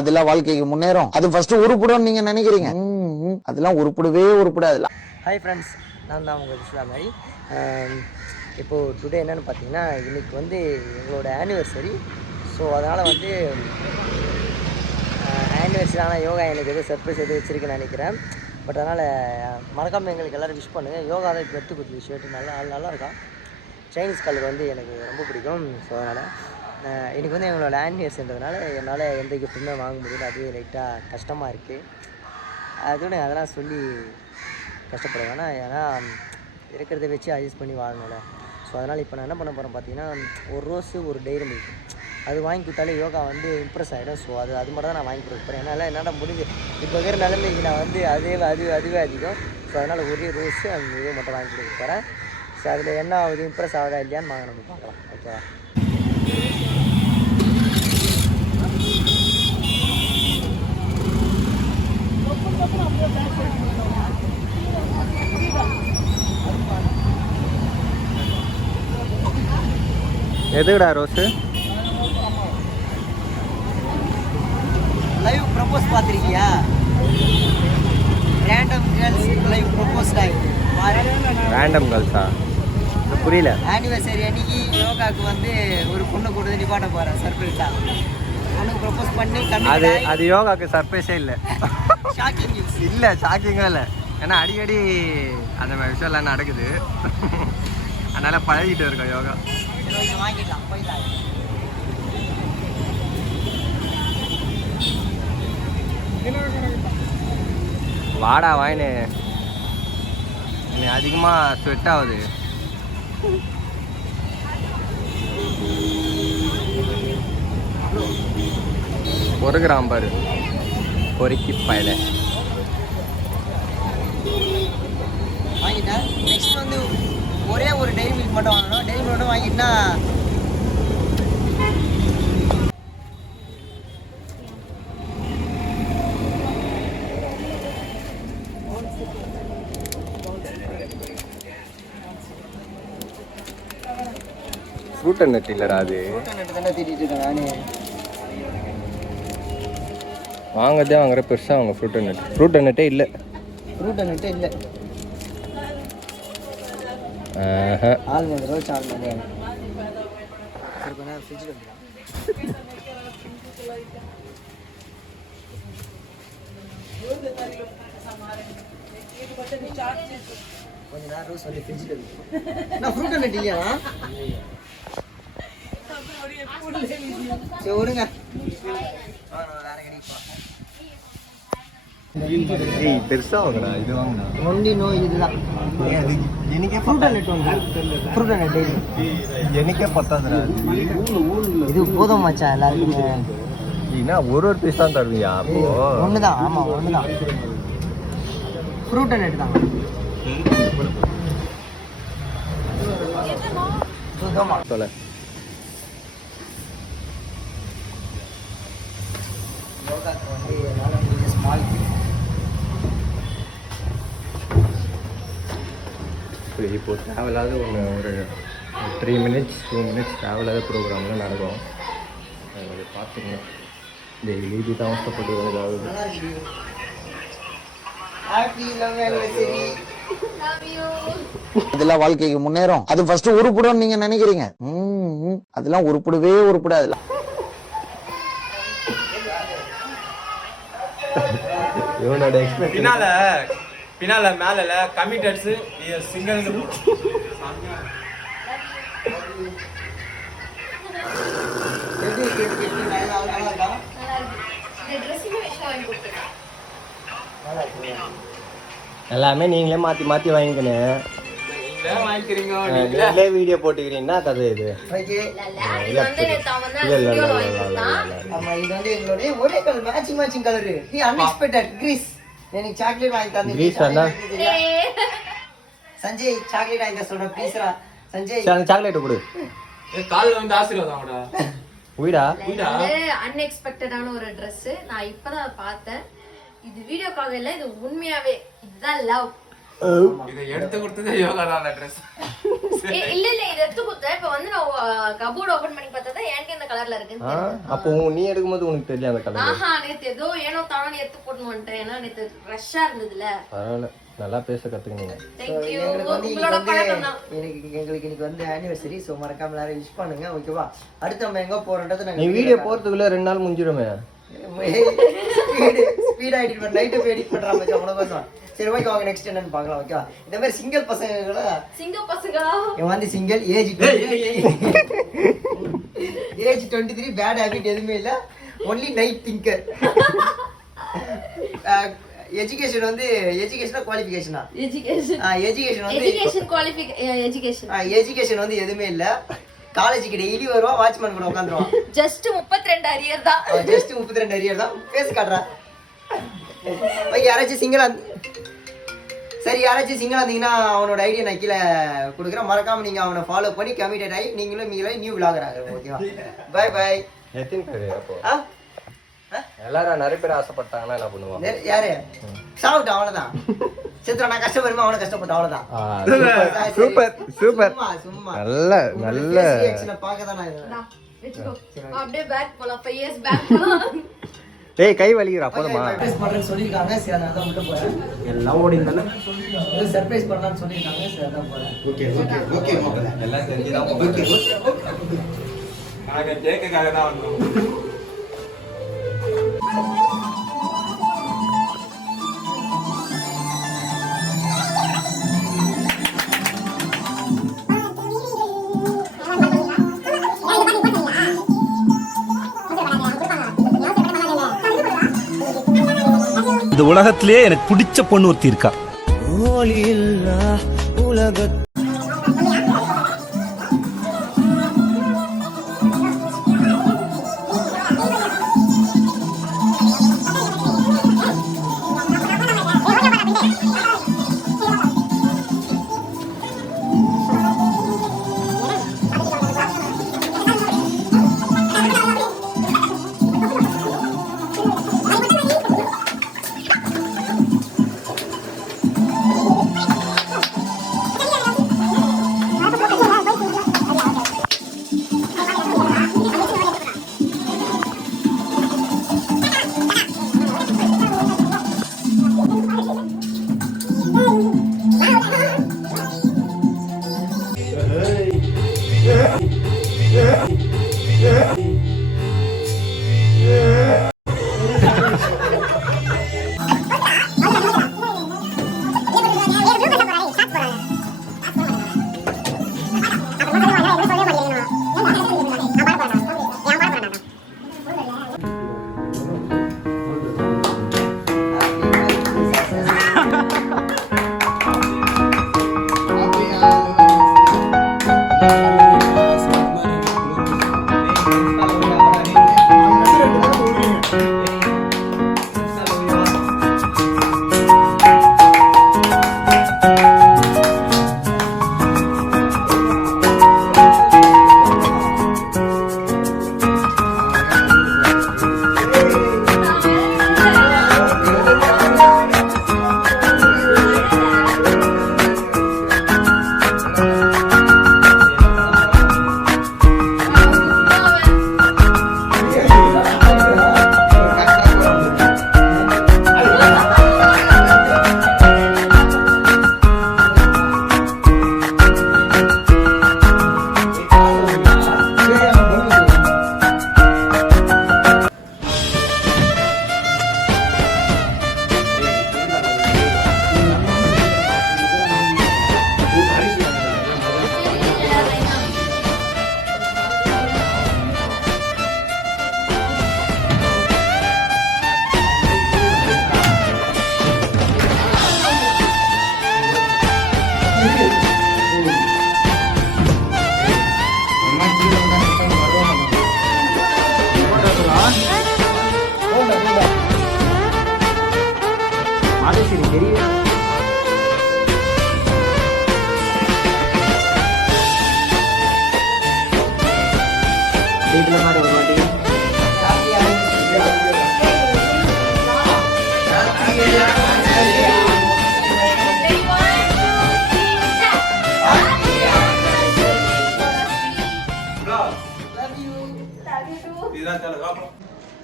அதெல்லாம் வாழ்க்கைக்கு முன்னேறும். அது ஃபர்ஸ்ட் உருப்படும் நீங்க நினைக்கிறீங்க, அதெல்லாம் உருப்படாது. ஹாய் ஃப்ரெண்ட்ஸ், நான் தான் உங்கள் இஸ்லாம் மாதிரி. இப்போது டுடே என்னென்னு பார்த்தீங்கன்னா, இன்றைக்கி வந்து எங்களோட ஆனிவர்சரி. ஸோ அதனால் வந்து ஆனிவர்சரி ஆனால் யோகா எனக்கு எதுவும் சர்ப்ரைஸ் எதுவும் வச்சுருக்கேன்னு நினைக்கிறேன். பட் அதனால் மறக்காமல் எங்களுக்கு எல்லோரும் விஷ் பண்ணுங்கள். யோகா தான் இப்போ எடுத்து கொடுத்து ஷர்ட்டு நல்லா இருக்கும். சைனீஸ் கலர் வந்து எனக்கு ரொம்ப பிடிக்கும். ஸோ அதனால் இன்றைக்கி வந்து எங்களோட ஆனிவர்சரின்றதுனால என்னால் எந்த கிஃப்ட்டுமே வாங்க முடியல. அது லைட்டாக கஷ்டமாக இருக்குது. அதெல்லாம் சொல்லி கஷ்டப்பட வேணாம், ஏன்னா இருக்கிறத வச்சு அட்ஜஸ்ட் பண்ணி வாழணும்ல. ஸோ அதனால் இப்போ நான் என்ன பண்ண போகிறேன் பார்த்தீங்கன்னா, ஒரு ரோஸு ஒரு டைரி மில்க் அது வாங்கி கொடுத்தாலே யோகா வந்து இம்ப்ரெஸ் ஆகிடும். ஸோ அது மட்டும் தான் நான் வாங்கி கொடுக்க போகிறேன். என்னால் முடிஞ்சு இப்போ இருக்கிற நிலைமைக்கு நான் வந்து அதுவே அதிகம். ஸோ அதனால் ஒரே ரோஸு அந்த இதை மட்டும் வாங்கி கொடுக்க போகிறேன். ஸோ அதில் என்ன ஆகுது, இம்ப்ரெஸ் ஆகுதா இல்லையான்னு வாங்க நம்ம பார்க்கலாம். ஓகேவா? எதுடா ரோஸு? லைவ் ப்ரப்போஸ் பார்த்துருக்கியா? ரேண்டம் கேர்ள்ஸ் லைவ் ப்ரப்போஸ் ஆகிடுது. ரேண்டம் கேர்ள்ஸா? புரியல. ஆனிவர்சரி அன்னைக்கு யோகாவுக்கு வந்து ஒரு பொண்ணை கூட நிப்பாட்ட போகிறேன் சர்ப்ரைஸாக. பொண்ணுக்கு ப்ரப்போஸ் பண்ணி அது யோகாவுக்கு சர்ப்ரைஸே இல்லை. ஷாக்கிங் நியூஸ் இல்லை, ஷாக்கிங்காக இல்லை. ஏன்னா அடிக்கடி அந்த மாதிரி விஷயம்லாம் நடக்குது. அதனால் பழகிட்டு இருக்கோம் யோகா. வாங்கிடலாம், போயிடலாம். வாடா வாயினு, அதிகமாக ஸ்வெட் ஆகுது. ஒரு கிராம் பாரு, பொறுக்கி பயல வாங்கிட்டேன். நெக்ஸ்ட் வந்து ஒரே ஒரு டைரி மில்க் மட்டும் வாங்கணும். டைரி மில்க் மட்டும் வாங்கிட்டுனா ஃப்ரூட் அண்ட் நட் இல்லைடா, அது ஃப்ரூட் அண்ட் நட் தானே தேடிட்டு இருக்கேன் நானே. வாங்கதே வாங்குற பெருசாக அவங்க ஃப்ரூட் அண்ட் நட்டே இல்லை. ஃப்ரூட் அண்ட் நட்டே இல்லை. ஆல்மண்ட் ரோஸ் ஆல்மண்ட் ஃப்ரிட்ஜில் வந்துடும். கொஞ்ச நேரம் ரோஸ் வந்து ஃப்ரிட்ஜில் இருக்கு. நான் ஃப்ரூட் அண்ட் நட் இல்லையா? சரி விடுங்க. பெருசா வாங்கடா, இது வாங்கடா. ஒன்லி நோ இதுதான். எனக்கே ஃப்ரூட் அண்ட் நட் வந்து ஃப்ரூட் அண்ட் நட் எனக்கே பத்தாதுடா. இது போதும் மச்சான் எல்லாருக்குமே. ஏன்னா ஒரு பீஸ் தான் தருவியா? அப்போ ஒன்று தான். ஆமாம், ஒன்று தான். ஃப்ரூட் அண்ட் நட் தான். சொல்ல யோகாக்கு வந்து என்னால் முடிஞ்ச ஸ்மால் இப்போ தேவையில்லாத ஒரு 3 மினிட்ஸ் 2 மினிட்ஸ் தேவையில்லாத ப்ரோக்ராம்லாம் நடக்கும். அதை பார்த்துங்க. டெய்லி இது தான் அவசரப்பட்டு ஏதாவது. அதெல்லாம் வாழ்க்கைக்கு முன்னேறும். அது ஃபர்ஸ்ட் உருப்படும் நீங்க நினைக்கிறீங்க, அதெல்லாம் உருப்படாது. இவனோட எக்ஸ்பெக்ட் பின்னால மேல கமிட்டட்ஸ் சிங்கிள் எல்லாமே நீங்களே மாற்றி மாற்றி வாங்கிக்கணும். நீங்களே வீடியோ போட்டுக்கிறீங்கன்னா கதை இது. ஒரே கலர் மேட்சிங் கலரு. அன்எக்ஸ்பெக்டட் கிரீஸ். எனக்கு சாக்லேட் வாங்கி தந்தேன். சஞ்சய் சாக்லேட் வாங்கி சொல்ற ப்ளீஸ்ரா. சஞ்சய் சாக்லேட் கொடு. கால்ல வந்து ஆசீர்வாதம்டா. உயிடா அன்எக்ஸ்பெக்டடான ஒரு Dress. நான் இப்பதான் பார்த்தேன். இது வீடியோ கால் இல்ல, இது உண்மையாவே இதுதான் லவ். இதை எடுத்து கொடுத்ததே யோகா தான். Dress இல்ல இல்ல இது எடுத்து கொடுத்தேன். இப்ப வந்து நான் கபோர்ட் ஓபன் பண்ணி பார்த்தா எனக்கு இந்த கலர்ல இருக்குன்னு தெரியும். அப்போ நீ எடுக்கும்போது உனக்கு தெரியல அந்த கலர்? ஆஹா, நேத்து ஏதோ ஏனோ தானோ எடுத்து போட்டு வந்துட்டேன். ஏன்னா நேத்து ரஷ்ஷா இருந்ததுல. பரவாயில்ல, நல்லா பேச கத்துக்கினீங்க. Thank you. எங்களுக்கு வந்து உங்களோட பழக்கம் தான். எங்களுக்கு இன்னைக்கு வந்து ஆனிவர்சரி. ஸோ மறக்காம எல்லாரும் விஷ் பண்ணுங்க, ஓகேவா? அடுத்து நம்ம எங்க போறோன்றது நீ நாங்கள் வீடியோ போறதுக்குள்ள 2 நாள் முடிஞ்சிருமே. ஸ்பீடா எடிட் பண்ண நைட்டு போய் எடிட் பண்றாங்க மச்சான், உனக்கு. சரி ஓகே, வாங்க நெக்ஸ்ட் என்னன்னு பார்க்கலாம், ஓகேவா? இந்த மாதிரி சிங்கிள் பசங்களா இவன் வந்து சிங்கிள் ஏஜ் 23, பேட் ஹேபிட் எதுவுமே இல்ல, ஒன்லி நைட் திங்கர். எஜுகேஷன் வந்து எஜுகேஷனா குவாலிஃபிகேஷனா? எஜுகேஷன் வந்து எஜுகேஷன் வந்து எதுவுமே இல்ல. காலேஜுக்கு டெய்லி வருவான், வாட்ச்மேன் கூட உட்காந்துருவான். ஜஸ்ட் 32 அரியர் தான். ஜஸ்ட் 32 அரியர் தான். பேஸ் காட்டுறா. ஓகே, யாராச்சும் சிங்கிளா சரி, யாராச்சும் சிங்கிளா இருந்தீங்கன்னா அவனோட ஐடியா நான் கீழே கொடுக்குறேன். மறக்காம நீங்க அவனை ஃபாலோ பண்ணி கமிட்டட் ஆகி நீங்களும் நியூ விளாகர் ஆகுங்க, ஓகேவா? Bye bye. எத்தனை பேர் அப்போ? எல்லாரும் நிறைய பேர் ஆசைப்பட்டாங்கன்னா என்ன பண்ணுவாங்க? யாரு சாப்பிட்டு அவ்வளவுதான். சித்ரா நான் கஷ்டப்படுமா, அவனை கஷ்டப்பட்டு அவ்வளவுதான். Super super. சும்மா நல்ல நல்ல பார்க்கதான் அப்படியே பேக் போலாம். 5 இயர்ஸ் பேக் போலாம். டேய் கை வலிக்குற அப்போமா சர்ப்ரைஸ் பண்றேன்னு சொல்லிருக்காங்க. சரி அதான் மட்டும் போறேன். எல்லாம் ஓடிந்தானே சர்ப்ரைஸ் பண்ணலாம்னு சொல்லிருக்காங்க. சரி அதான் போறேன். ஓகே ஓகே ஓகே மாப்ள எல்லாம் தெரிஞ்சுதான் ஓகே நாங்க கேக்குக்காக தான் வந்தோம். இந்த உலகத்திலேயே எனக்கு பிடிச்ச பொண்ணு ஒருத்தி இருக்கா.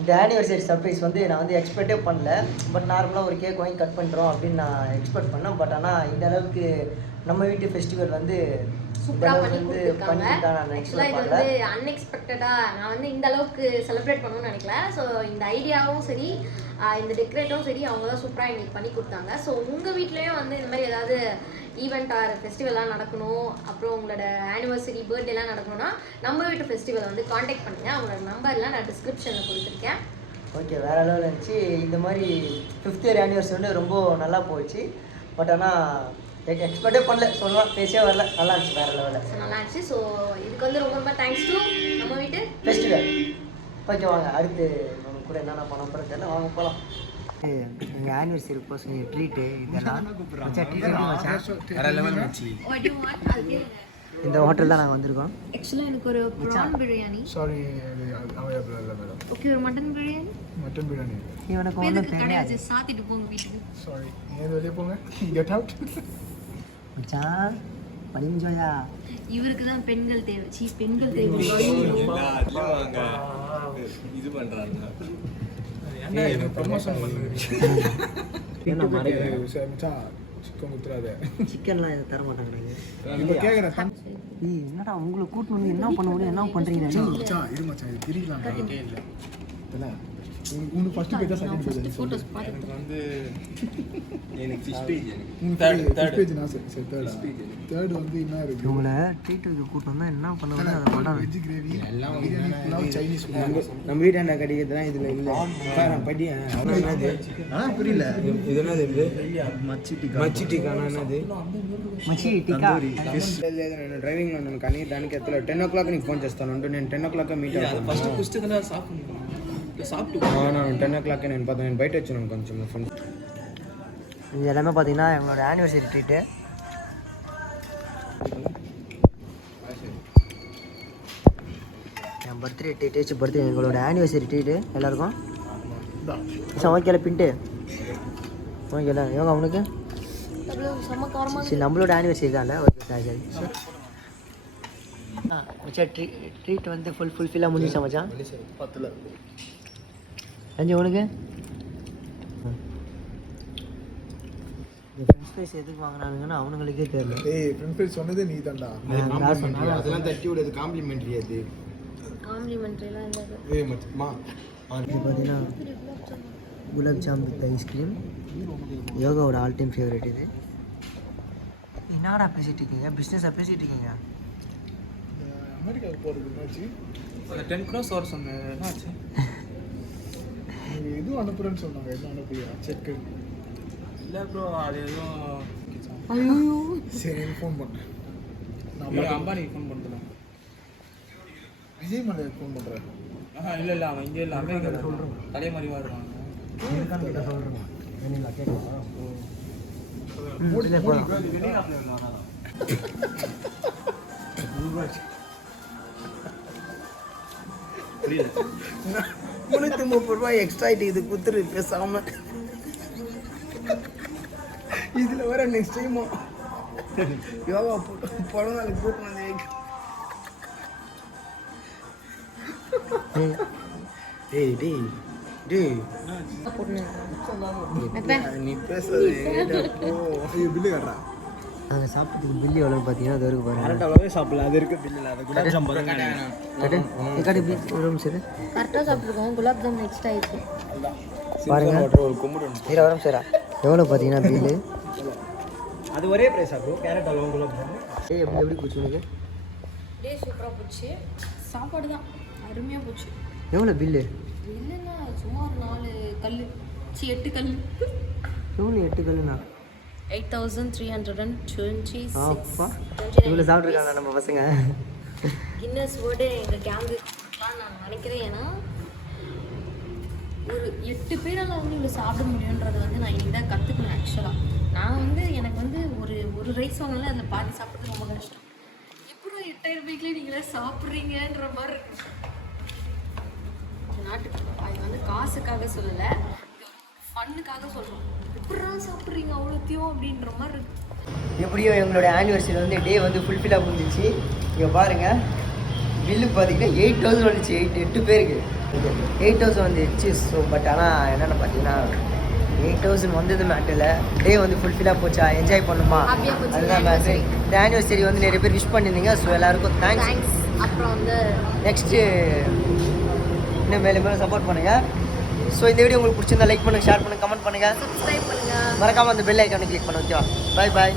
இந்த ஆனிவர்சரி சர்ப்ரைஸ் வந்து நான் வந்து எக்ஸ்பெக்டே பண்ணல. பட் நார்மலாக ஒரு கேக் வாங்கி கட் பண்ணுறோம் அப்படின்னு நான் எக்ஸ்பெக்ட் பண்ணேன். பட் ஆனால் இந்த அளவுக்கு நம்ம வீட்டு ஃபெஸ்டிவல் வந்து சூப்பராக பண்ணி கொடுத்துருக்காங்க. நான் ஆக்சுவலாக இது வந்து அன்எக்ஸ்பெக்டடாக நான் வந்து இந்த அளவுக்கு செலிப்ரேட் பண்ணணும்னு நினைக்கல. ஸோ இந்த ஐடியாவும் சரி இந்த டெக்கரேட்டும் சரி அவங்க தான் சூப்பராக எங்களுக்கு பண்ணி கொடுத்தாங்க. ஸோ உங்கள் வீட்லேயும் வந்து இந்த மாதிரி ஏதாவது ஈவெண்ட் ஆர் ஃபெஸ்டிவல்லாம் நடக்கணும், அப்புறம் உங்களோட ஆனிவர்சரி பர்த்டேலாம் நடக்கணும்னா நம்ம வீட்டு ஃபெஸ்டிவலை வந்து காண்டாக்ட் பண்ணுங்கள். அவங்களோட நம்பர்லாம் நான் டிஸ்கிரிப்ஷனில் கொடுத்துருக்கேன். ஓகே, வேறு லெவலில் இருந்துச்சு. இந்த மாதிரி 5th இயர் ஆனிவர்சரி வந்து ரொம்ப நல்லா போச்சு. பட் ஆனால் எக்ஸ்பெக்டே பண்ணல, சொல்லலாம் பேசியே வரல. நல்லா இருந்துச்சு, வேறு லெவலில். ஸோ நல்லா இருந்துச்சு. ஸோ இதுக்கு வந்து ரொம்ப ரொம்ப தேங்க்ஸ் டு நம்ம வீட்டு ஃபெஸ்டிவல். ஓகே வாங்க, அடுத்து நம்ம கூட என்னென்ன பண்ண போகிறது தெரியல, வாங்க போகலாம். எங்கள் ஆனிவர்சரி பர்சன் ட்ரீட்டு இதெல்லாம் இந்த ஹோட்டல் தான் நாங்கள் வந்திருக்கோம். ஆக்சுவலாக எனக்கு ஒரு ப்ரான் பிரியாணி. சாரி, அவைலபிள் இல்லை மேடம். ஓகே, ஒரு மட்டன் பிரியாணி. மட்டன் பிரியாணி. இவனுக்கு ஒன்றும் தெரியாது. சாத்திட்டு போங்க வீட்டுக்கு. சாரி, நீங்கள் வெளியே போங்க. Get out. மச்சான் படிஞ்சோயா. இவருக்கு தான் பெண்கள் தேவை. பெண்கள் தேவை. இது பண்ணுறாங்க. ப்ரமோஷன் பண்ணுங்க. மச்சான் சிக்கன் குத்துறாத. சிக்கன்லாம் இதை தர மாட்டாங்க. இப்போ கேட்குறேன். என்னடா உங்களை கூட்டின்னு வந்து என்ன பண்ண முடியும், என்ன பண்ணுறீங்க? மச்சான் இரு மச்சான், இது தெரியலாம் இல்லை. உனக்கு ஃபர்ஸ்ட் பேஜா செகண்ட் பேஜா? ஃபோட்டோஸ் பாருங்க. எனக்கு வந்து எனக்கு ஃபிஷ் பேஜ். தேர்ட் பேஜ் நான் சரி தேர்ட் வந்து என்ன இருக்கு? இவங்கள ட்ரீட்டுக்கு கூட்டு வந்தால் என்ன பண்ண முடியும் அதை பண்ணாங்க. வெஜ் கிரேவி எல்லாம் புலாவ், சைனீஸ் ஃபுட். நம்ம வீட்டாண்ட கிடைக்கிறதுலாம் இதில் இல்லை. படியேன் புரியல. இது என்னது? இது மச்சி டிக்கானா என்னது? మచ్చి టిక్కా నేను డ్రైవింగ్ లో ఉన్నాను కానీ దానికి ఎత్తలేదు. 10 o'clock నీకు ఫోన్ చేస్తాను అంటే నేను 10 o'clock మీట్ ఫస్ట్ పుస్తకం சாப்பிட்டு 10 o'clock నేను பார்த்தேன். నేను బయట వచ్చాను కొంచెం ఫ్రెండ్స్. இது எல்லாமே பார்த்தீங்கன்னா எங்களோட ஆனிவர்சரி ட்ரீட்டு. என் பர்த்டே ட்ரீட்டு பர்த்டே எங்களோட ஆனிவர்சரி ட்ரீட்டு எல்லாருக்கும். சார் ஓகேல பின்ட்டு ஓகேல யோகா அவனுக்கு சரி நம்மளோட ஆனிவர்சரி தான். ஓகே சரி சரி மச்சான் ட்ரீட் வந்து ஃபுல்ஃபில்லாக முடிஞ்சிச்சா மச்சான்? 10ல் அஞ்சு உனக்கு ஃப்ரெண்ட்ஸ் ப்ரைஸ் எதுக்கு வாங்கினானுங்கன்னா அவனுங்களுக்கே தெரியல. ஏய் ஃப்ரெண்ட் பேஜ் சொன்னதே நீ தான்டா. அதெல்லாம் தட்டி விடாது, காம்ப்ளிமெண்ட்ரி அது. காம்ப்ளிமெண்ட்ரிலாம் இல்லை. ஏய் மச்மா இது பார்த்தீங்கன்னா குலாப் ஜாம் வித் ஐஸ்கிரீம். யோகாவோட ஆல் டைம் ஃபேவரட் இது. என்னடா பேசிகிட்டு இருக்கீங்க? பிஸ்னஸாக பேசிகிட்டு இருக்கீங்க? அமெரிக்காவுக்கு போகிறதுக்கு என்னாச்சு? 10 crores வர சொன்னேன். என்னாச்சு? நீங்கள் எதுவும் அனுப்புகிறேன்னு சொன்னாங்க. எதுவும் அனுப்புலையா? செக்கு இல்லை ப்ரோ, அது எதுவும் சரி ஃபோன் பண்ணேன். நான் அம்பானிக்கு ஃபோன் பண்ணுறேன். விஜய் மலைக்கு ஃபோன் பண்ணுறேன். இல்லை அவன் இங்கே இல்லை, அமெரிக்கா சொல்கிறேன். அதே மாதிரி வருவாங்க. இருக்கான்னு கிட்ட சொல்கிறேன். வேணுங்களா கேட்கலாம். ₹330 எக்ஸ்ட்ரா ஆகிட்டு இது குத்துரு பேசாம. இதில் வர நெக்ஸ்ட் டைமோ யோகா பிறந்த நாளைக்கு கூட்டு வந்து டேய் டேய் டேய் நீ பேசுறது பில்லு கட்டுறா. நாங்கள் சாப்பிட்டதுக்கு பில்லு எவ்வளோன்னு பார்த்தீங்கன்னா அது வரைக்கும் பாருங்கள். கரெக்டாகவே சாப்பிடலாம். அது இருக்க பில்லில் அது குலாப் ஜாம் கட்டு பில் ஒரு நிமிஷம் கரெக்டாக சாப்பிட்ருக்கோம். குலாப் ஜாம் நெக்ஸ்ட் ஆயிடுச்சு பாருங்க. ஒரு கும்பிடு இதில் வரும் சார் எவ்வளோ பார்த்தீங்கன்னா பில்லு அது ஒரே ப்ரைஸ் ஆகும். Carrot halwa gulab jam. எப்படி போச்சு உனக்கு? டே சூப்பராக போச்சு. சாப்பாடு தான் அருமையாக போச்சு. எவ்வளோ பில்லு? இல்லைன்னா சும்மா ஒரு 4 கல் 8 கல். எவ்வளோ 8 கல்லுண்ணா? 8326. அப்பா இவ்வளோ சாப்பிட்ருக்காங்க நம்ம பசங்க. கின்னஸ் வேர்டு எங்கள் கேங்குக்குலாம் நான் நினைக்கிறேன். ஏன்னா ஒரு 8 பேரால் வந்து இவ்வளோ சாப்பிட முடியுன்றது வந்து நான் இன்னைக்கு தான் கற்றுக்கணும். ஆக்சுவலாக நான் வந்து எனக்கு வந்து ஒரு ரைஸ் வாங்கினாலும் அதில் பாதி சாப்பிட்றது ரொம்ப கஷ்டம். எப்பறம் 8000 ரூபாய்க்குள்ளே நீங்களே சாப்பிட்றீங்கன்ற மாதிரி இருக்கு. நாட்டுக்கு அது வந்து காசுக்காக சொல்லலை, ஃபன்னுக்காக சொல்கிறோம். எப்படா சாப்பிட்றீங்க அவ்வளோத்தையும் அப்படின்ற மாதிரி இருக்கு. எப்படியோ எங்களோட ஆனிவர்சரி வந்து டே வந்து ஃபுல்ஃபில்லாக முடிஞ்சிச்சு. இங்கே பாருங்கள் பில்லு பார்த்தீங்கன்னா 8000 வந்துச்சு. 8 பேருக்கு 8,000 வந்துச்சு. ஸோ பட் ஆனால் என்னென்னு பார்த்தீங்கன்னா 8,000 வந்தது மேட்டர் இல்லை, டே வந்து ஃபுல்ஃபில்லாக போச்சா, என்ஜாய் பண்ணுமா, Happy ஆ போச்சு அதுதான் மேட்ரு. இந்த ஆனிவர்சரி வந்து நிறைய பேர் விஷ் பண்ணியிருந்தீங்க. ஸோ எல்லாருக்கும் தேங்க்ஸ். தேங்க்ஸ். அப்புறம் வந்து நெக்ஸ்ட்டு இன்னும் மேலே மேலே சப்போர்ட் பண்ணுங்கள். ஸோ இந்த வீடியோ உங்களுக்கு பிடிச்சிருந்தா லைக் பண்ணுங்கள், ஷேர் பண்ணுங்கள், கமெண்ட் பண்ணுங்கள், சப்ஸ்கிரைப் பண்ணுங்க. மறக்காமல் அந்த பெல் ஐக்கானை கிளிக் பண்ண. ஓகேவா? பாய் பாய்.